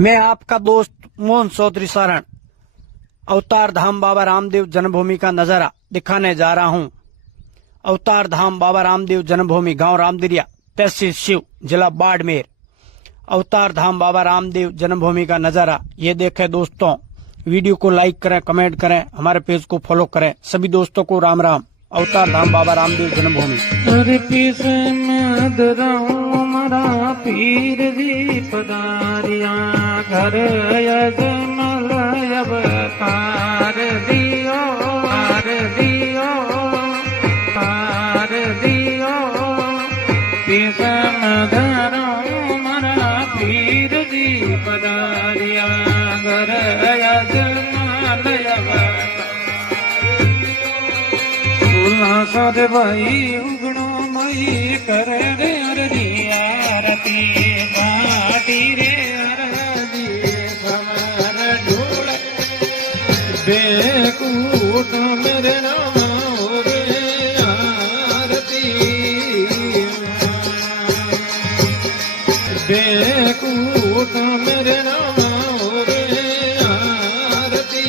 मैं आपका दोस्त मोहन चौधरी सारण अवतार धाम बाबा रामदेव जन्मभूमि का नजारा दिखाने जा रहा हूं। अवतार धाम बाबा रामदेव जन्मभूमि गांव रामदिरिया तहसील शिव जिला बाड़मेर। अवतार धाम बाबा रामदेव जन्मभूमि का नजारा ये देखें दोस्तों। वीडियो को लाइक करें, कमेंट करें, हमारे पेज को फॉलो करें। सभी दोस्तों को राम राम। अवतार धाम बाबा रामदेव जन्मभूमि। हमारा पीर जी पधारिया घर यजमल अवतार दियो पार दियो पार दियो पिसम धरो हमारा पीर जी पधारिया घर यजमल अवतार भाई उगणो मई करे रे अरजी आरती बाटी रे अरजी समर ढूढ़ बेकूट मेरे नाम हो रे आरती बेकूट मेरे नाम हो रे आरती